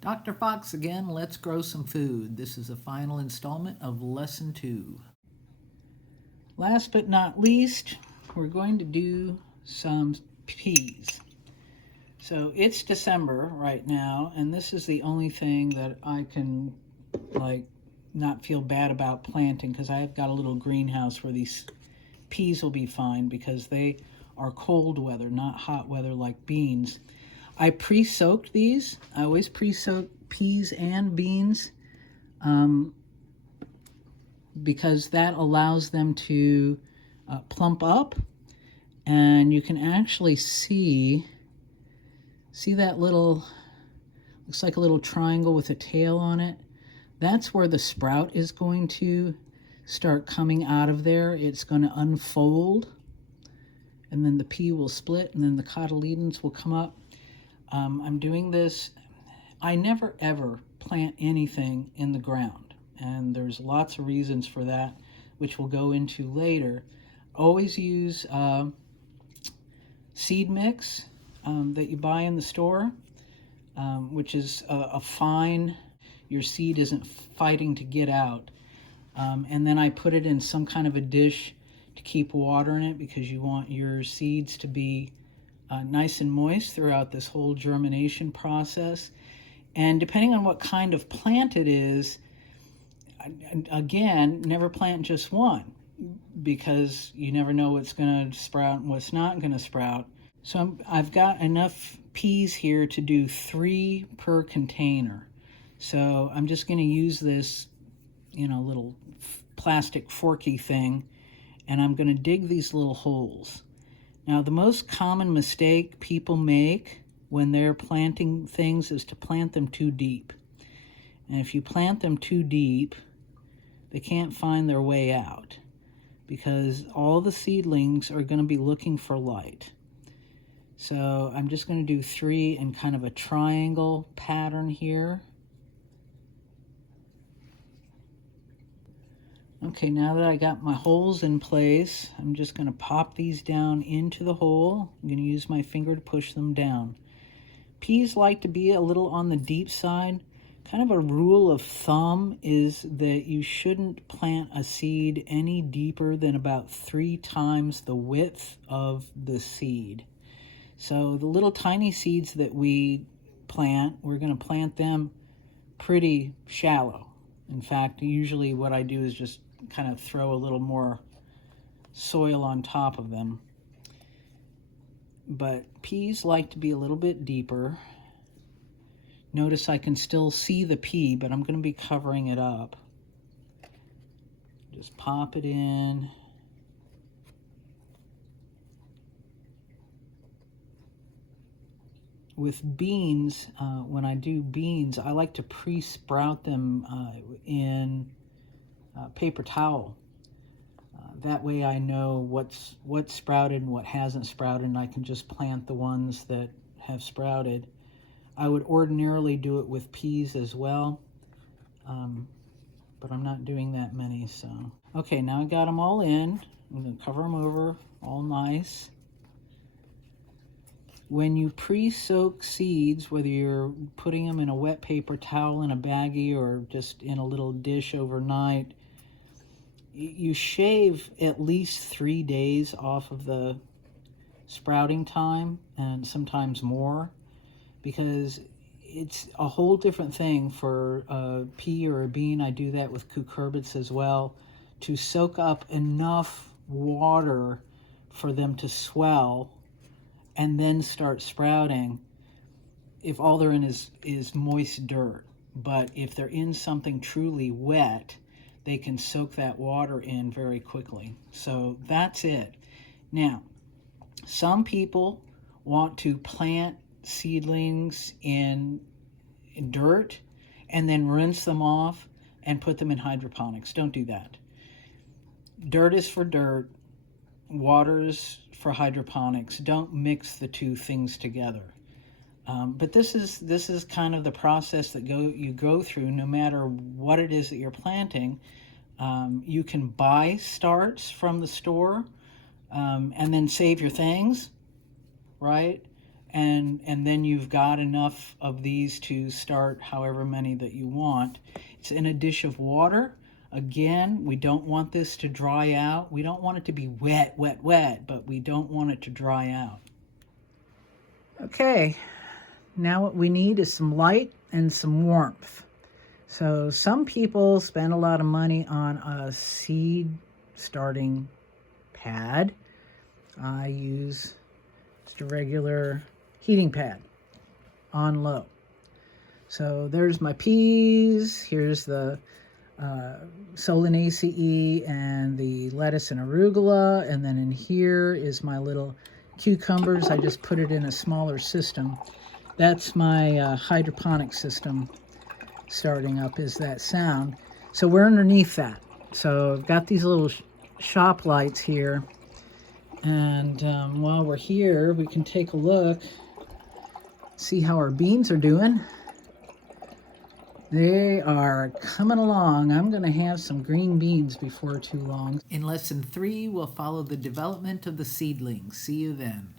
Dr. Fox again, let's grow some food. This is the final installment of Lesson 2. Last but not least, we're going to do some peas. So it's December right now, and this is the only thing that I can not feel bad about planting because I've got a little greenhouse where these peas will be fine because they are cold weather, not hot weather like beans. I pre-soaked these. I always pre-soak peas and beans because that allows them to plump up, and you can actually see that little, looks like a little triangle with a tail on it. That's where the sprout is going to start coming out of there. It's going to unfold, and then the pea will split, and then the cotyledons will come up. I'm doing this. I never ever plant anything in the ground, and there's lots of reasons for that, which we'll go into later. Always use seed mix that you buy in the store, which is a fine, your seed isn't fighting to get out. And then I put it in some kind of a dish to keep water in it because you want your seeds to be nice and moist throughout this whole germination process. And depending on what kind of plant it is, again, never plant just one because you never know what's going to sprout and what's not going to sprout. So I've got enough peas here to do 3 per container. So I'm just going to use this, little plastic forky thing, and I'm going to dig these little holes. Now, the most common mistake people make when they're planting things is to plant them too deep. And if you plant them too deep, they can't find their way out because all the seedlings are going to be looking for light. So I'm just going to do 3 in kind of a triangle pattern here. Okay, now that I got my holes in place, I'm just going to pop these down into the hole. I'm going to use my finger to push them down. Peas like to be a little on the deep side. Kind of a rule of thumb is that you shouldn't plant a seed any deeper than about 3 times the width of the seed. So the little tiny seeds that we plant, we're going to plant them pretty shallow. In fact, usually what I do is just kind of throw a little more soil on top of them. But peas like to be a little bit deeper. Notice I can still see the pea, but I'm going to be covering it up. Just pop it in. With beans, when I do beans, I like to pre-sprout them in paper towel. That way I know what's sprouted and what hasn't sprouted, and I can just plant the ones that have sprouted. I would ordinarily do it with peas as well, but I'm not doing that many. So okay, now I got them all in. I'm going to cover them over all nice. When you pre-soak seeds, whether you're putting them in a wet paper towel in a baggie or just in a little dish overnight, you shave at least 3 days off of the sprouting time, and sometimes more, because it's a whole different thing for a pea or a bean. I do that with cucurbits as well, to soak up enough water for them to swell and then start sprouting if all they're in is moist dirt. But if they're in something truly wet, they can soak that water in very quickly. So that's it. Now, some people want to plant seedlings in dirt and then rinse them off and put them in hydroponics. Don't do that. Dirt is for dirt. Water is for hydroponics. Don't mix the two things together. But this is kind of the process that you go through no matter what it is that you're planting. You can buy starts from the store and then save your things, right? and then you've got enough of these to start however many that you want. It's in a dish of water. Again, we don't want this to dry out. We don't want it to be wet, wet, wet, but we don't want it to dry out. Okay, now what we need is some light and some warmth. So some people spend a lot of money on a seed starting pad. I use just a regular heating pad on low. So there's my peas, here's the Solanaceae and the lettuce and arugula, and then in here is my little cucumbers. I just put it in a smaller system. That's my hydroponic system starting up, is that sound. So we're underneath that. So I've got these little shop lights here, and while we're here we can take a look, see how our beans are doing. They are coming along. I'm going to have some green beans before too long. In lesson 3, we'll follow the development of the seedlings. See you then.